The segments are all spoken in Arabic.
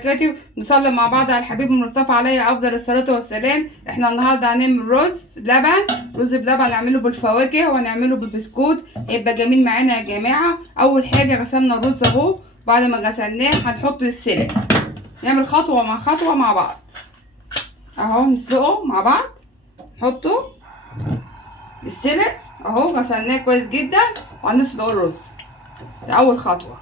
دلوقتي نصلي مع بعض على الحبيب المصطفى عليه افضل الصلاه والسلام. احنا النهارده هنعمل رز بلبن. رز بلبن هنعمله بالفواكه وهنعمله بالبسكوت، هيبقى جميل معانا يا جماعه. اول حاجه غسلنا الرز اهو، بعد ما غسلناه هنحط السلق. نعمل خطوه مع خطوه مع بعض اهو. نسلقه مع بعض، نحطه السلق اهو، غسلناه كويس جدا وهنسلق الرز. ده اول خطوه.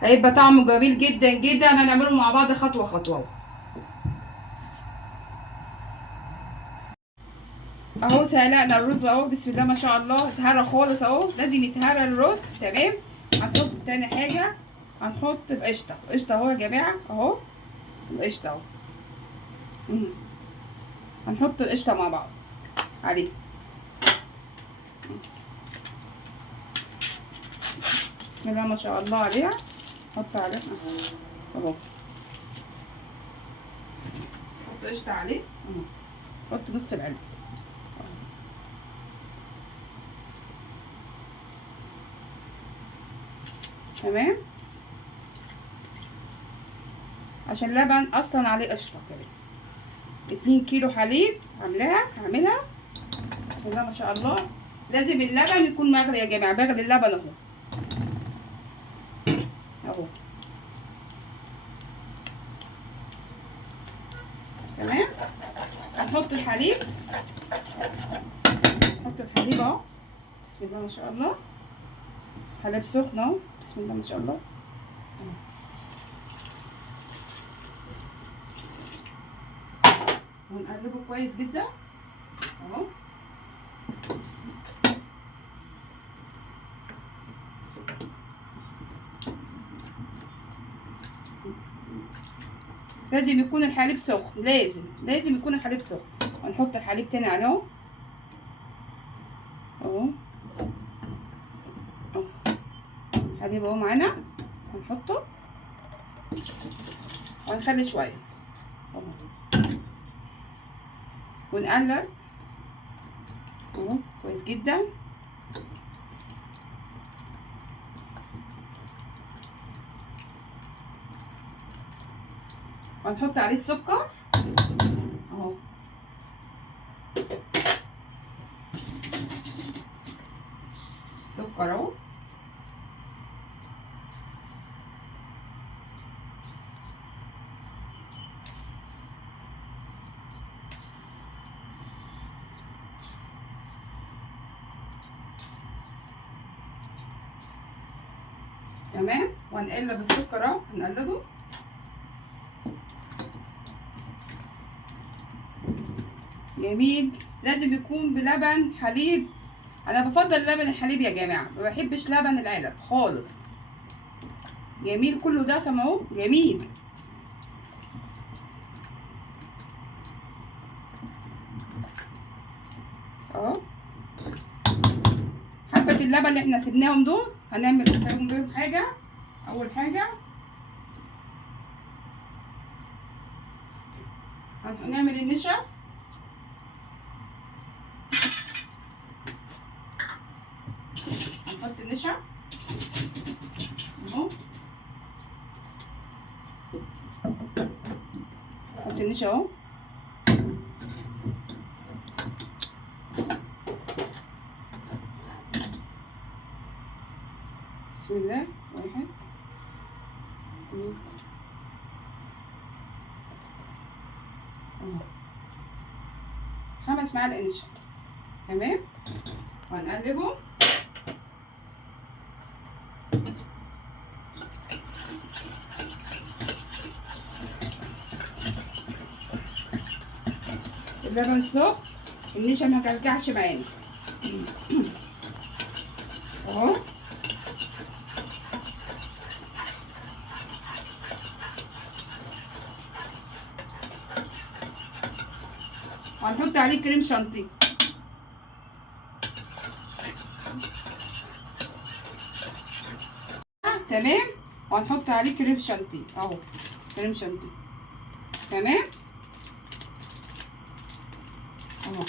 هيبقى طعمه جميل جدا جدا. هنعمله مع بعض خطوه خطوه اهو. سلقنا الرز اهو، بسم الله ما شاء الله، اتهرى خالص اهو، لازم يتهرى الرز. تمام. هنحط تاني حاجه، هنحط القشطه. قشطه اهو يا جماعه اهو، القشطه اهو. هنحط القشطه مع بعض عليه. بسم الله ما شاء الله عليها. نحط عليه اهو، نحط قشطه عليه اهو. نحط نص العلبه. تمام، عشان اللبن اصلا عليه قشطه كده. 2 كيلو حليب هعملها. بسم الله ما شاء الله. لازم اللبن يكون مغلي يا جماعه. بغلي اللبن اهو اهو. تمام. هنحط الحليب، نحط الحليب اهو. بسم الله ما شاء الله. حليب سخن اهو، بسم الله ما شاء الله. ونقلبه كويس جدا اهو. لازم يكون الحليب سخن، لازم يكون الحليب سخن. هنحط الحليب تاني عليه اهو اهو. الحليب اهو معانا، هنحطه وهنخلي شويه اهو، ونقلب اهو كويس جدا. وهنحط عليه السكر اهو. السكر اهو. تمام. وهنقلب السكر اهو، هنقلبه جميل. لازم يكون بلبن حليب. انا بفضل لبن الحليب يا جماعه، ما بحبش لبن العلب خالص. جميل، كله دسم اهو، جميل اهو. حبه اللبن اللي احنا سيبناهم دول هنعمل بيهم حاجه. اول حاجه هنعمل النشا. هنحط النشا اهو. نحط النشا اهو. بسم الله. 1 2 اهو. 5 معالق نشا. تمام. وهنقلبه اللبن سخن، النشا ما كلكعش معانا اهو. وهنحط عليه كريم شانتيه. تمام. وهنحط عليه كريم شانتيه اهو، كريم شانتيه. تمام اهو.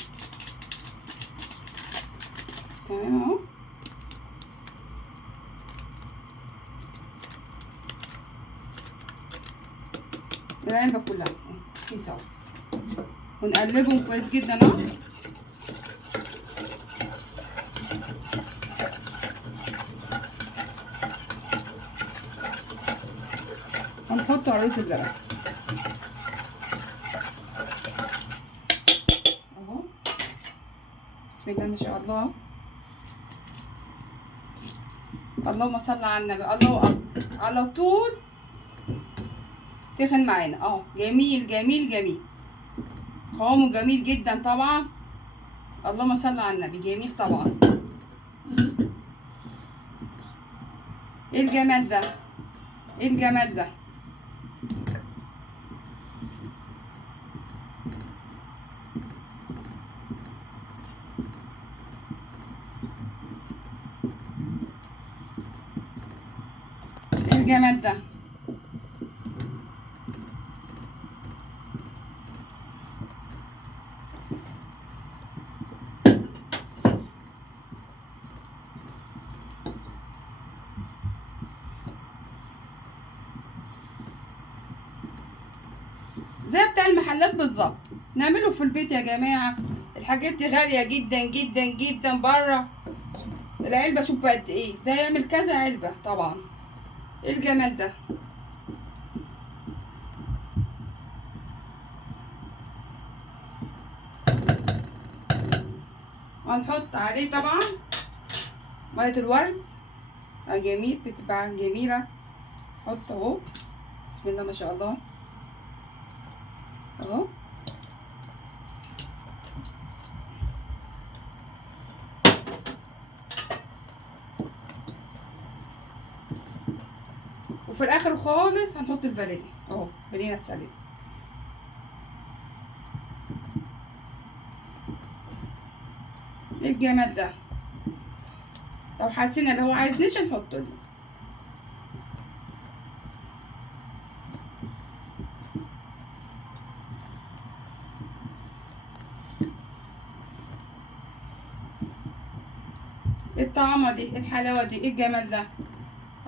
تمام اهو. العلبه كلها في سوا، ونقلبهم كويس جدا اهو. ونحطه على الرز بلبن اهو. بسم الله ما شاء الله، اللهم صل على النبي، الله اكبر. على طول تخن معانا اهو. جميل جميل جميل، قوامه جميل جدا طبعا. اللهم صل على النبي، جميل طبعا. ايه الجمال ده، ايه الجمال ده. ايه الجمال ده. زي بتاع المحلات بالظبط، نعمله في البيت يا جماعه. الحاجات دي غاليه جدا جدا جدا بره. العلبه شوف بقد ايه، ده يعمل كذا علبه طبعا. ايه الجمال ده. وهنحط عليه طبعا ميه الورد. جميل، بتبقى جميله. حط اهو، بسم الله ما شاء الله اهو. وفي الاخر خالص هنحط الفانيليا اهو، فانيليا السليم. ايه الجمال ده. لو حاسين ان هو عايز نشا نحط له. ايه الطعامه دي، ايه الحلاوه دي، ايه الجمال ده.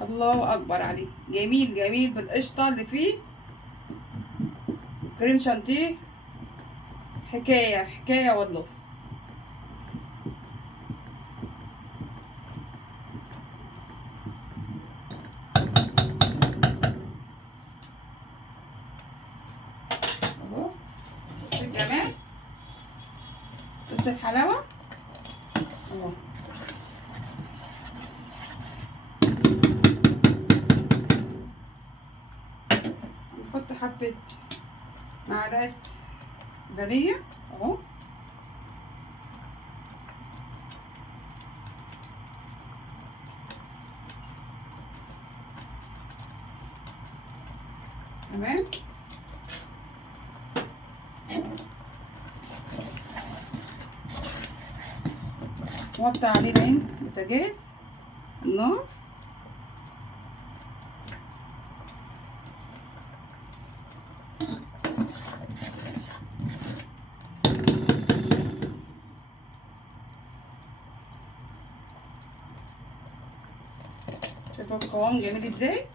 الله اكبر عليه، جميل جميل بالقشطه اللي فيه. كريم شانتيه، حكايه حكايه والله. اهو، بص الجمال، بص الحلاوه اهو. نحط حبه معلقه فانيليا اهو. تمام. نوطي عليه العين البوتاجاز النار. شايفوا القوام جميل ازاي.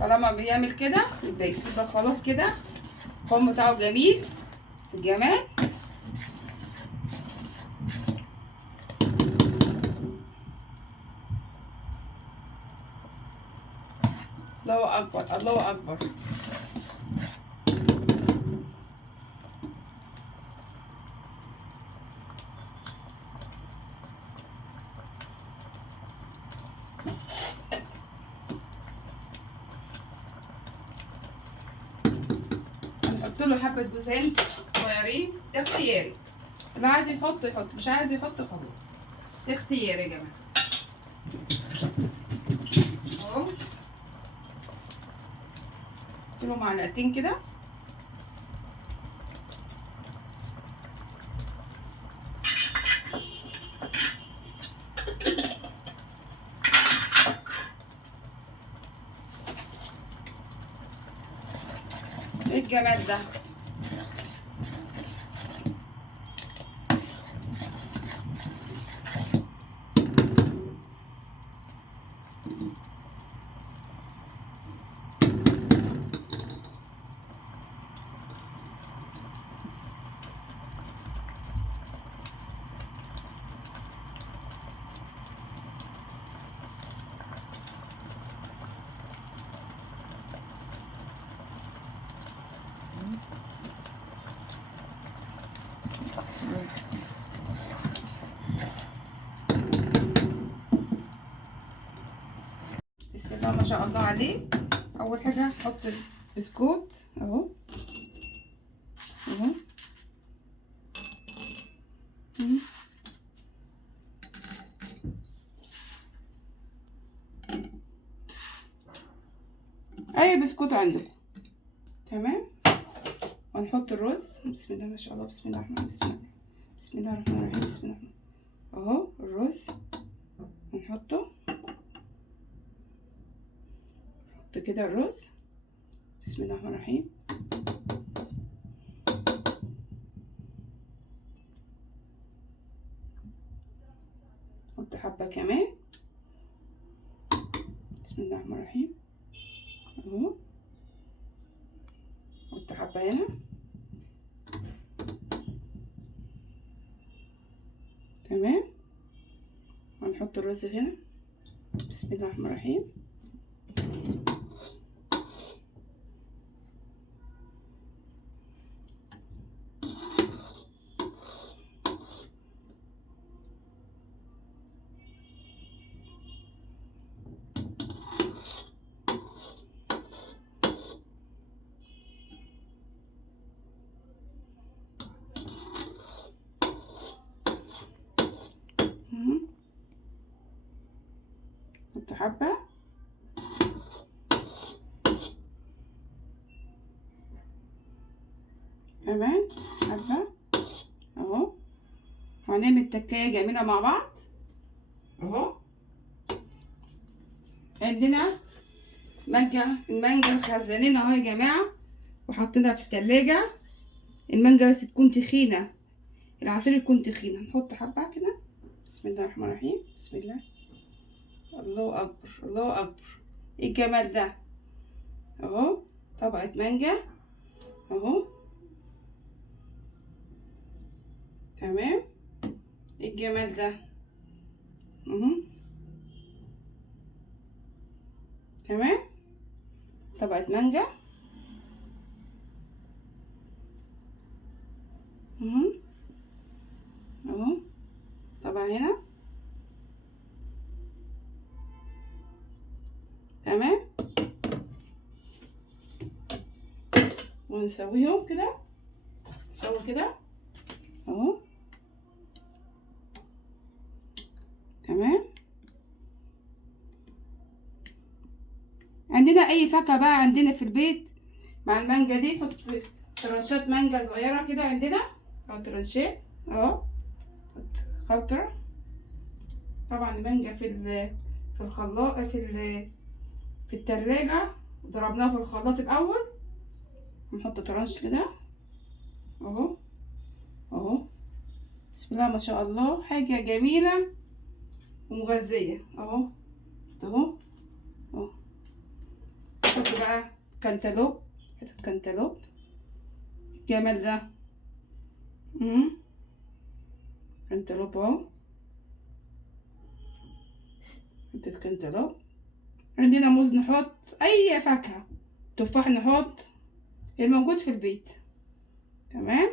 طالما بيعمل كده يبقى خلاص كده القوام بتاعه جميل. بس الجمال. الله اكبر الله اكبر. هنحط له حبه جوزين صغيرين، ده اختياري. اللي عايز يحط يحط، مش عايز يحط خلاص، ده اختياري يا جماعه. اهو حط له معلقتين كده. ايه الجمال ده. بسم الله ما شاء الله عليه. اول حاجه هحط البسكوت اهو اهو. اي بسكوت عندكم تمام. ونحط الرز. بسم الله ما شاء الله. بسم الله الرحمن الرحيم. بسم الله الرحمن الرحيم. بسم الله الرحمن اهو الرز هنحطه. نحط كده الرز. بسم الله الرحمن الرحيم. نحط حبة كمان. بسم الله الرحمن الرحيم اهو. نحط حبة هنا تمام. ونحط الرز هنا. بسم الله الرحمن الرحيم. نحط حبة كمان حبة اهو. وهنعمل تكاية جميلة مع بعض اهو. عندنا مانجا. المانجا مخزنينها اهو يا جماعة وحاطينها في التلاجة. المانجا بس تكون تخينة، العصير يكون تخينة. نحط حبة كده. بسم الله الرحمن الرحيم. بسم الله. الله اكبر الله اكبر. ايه الجمال ده اهو. طبقة مانجا اهو تمام. ايه الجمال ده اهو تمام. طبقة مانجا اهو اهو. طبعا هنا تمام. ونسويهم كده. نسوي كده اهو تمام. عندنا اي فاكهه بقى عندنا في البيت مع المانجا دي. نحط ترنشات مانجا صغيره كده عندنا او ترنشات اهو. نحط خلطه. طبعا المانجا في الخلاط في التلاجة ضربناها في الخلاط الاول. نحط ترنش كده اهو اهو. بسم الله ما شاء الله. حاجه جميله ومغذيه اهو اهو اهو. نحط بقى كانتالوب. حته كانتالوب. الجمال ده كانتالوب اهو. حته كانتالوب. عندنا موز نحط اي فاكهه. تفاح نحط الموجود في البيت تمام.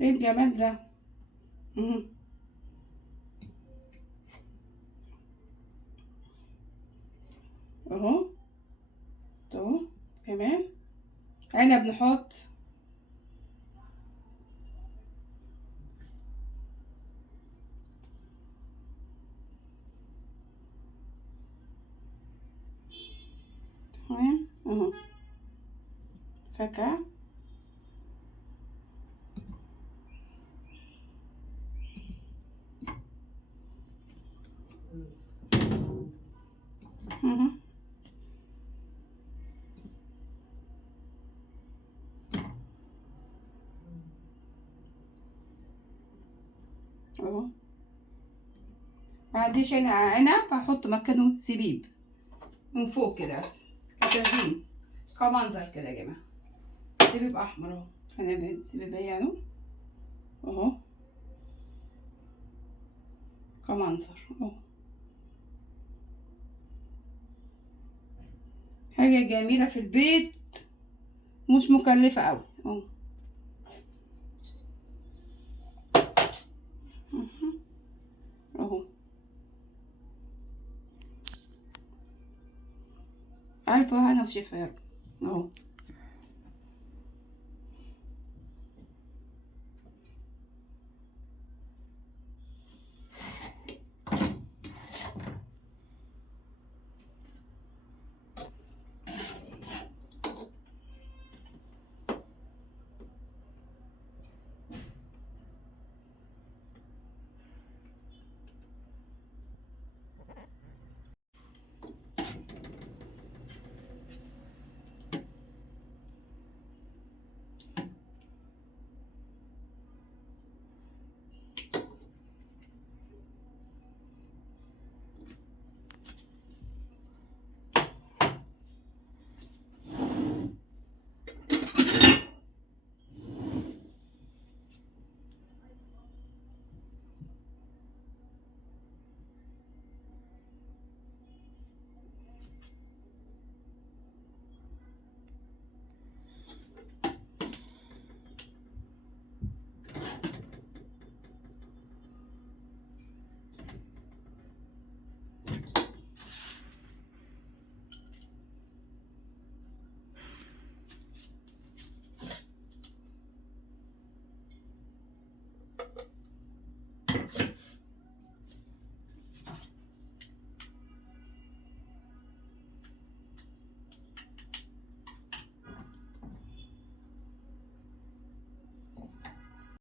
ايه الجمال ده اهو اهو كمان. عنب نحط تمام اهو. فاكهة اهو. بعدين هنا عنب هحط مكانه زبيب من فوق كده كتزيين كمنظر كده يا جماعه. زبيب احمر اهو، هنعمل زبيب يعني اهو كمنظر اهو. حاجه جميله في البيت مش مكلفه قوي اهو. اهو الف هنا وشفا يا رب اهو.